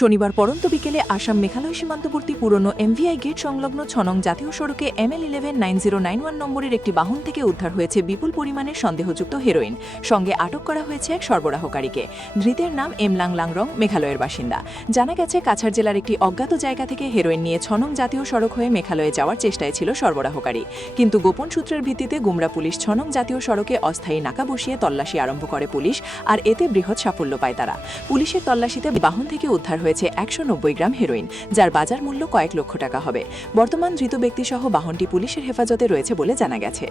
শনিবার পড়ন্ত বিকেলে আসাম মেঘালয় সীমান্তবর্তী পুরনো এমভিআই গেট সংলগ্ন ৬ নং জাতীয় সড়কে ML119091 নম্বরের একটি বাহন থেকে উদ্ধার হয়েছে বিপুল পরিমাণের সন্দেহযুক্ত হেরোইন। সঙ্গে আটক করা হয়েছে এক সরবরাহকারীকে। ধৃতের নাম এমলাং লাংরং, মেঘালয়ের বাসিন্দা। জানা গেছে, কাছাড় জেলার একটি অজ্ঞাত জায়গা থেকে হেরোইন নিয়ে ৬ নং জাতীয় সড়ক হয়ে মেঘালয়ে যাওয়ার চেষ্টায় ছিল সরবরাহকারী। কিন্তু গোপন সূত্রের ভিত্তিতে গুমরা পুলিশ ৬ নং জাতীয় সড়কে অস্থায়ী নাকা বসিয়ে তল্লাশি আরম্ভ করে পুলিশ, আর এতে বৃহৎ সাফল্য পায় তারা। পুলিশের তল্লাশিতে বাহন থেকে উদ্ধার হয়েছে ১৯০ গ্রাম হেরোইন, যার বাজার মূল্য কয়েক লক্ষ টাকা হবে। বর্তমান ধৃত ব্যক্তিসহ বাহনটি পুলিশের হেফাজতে রয়েছে বলে জানা গেছে।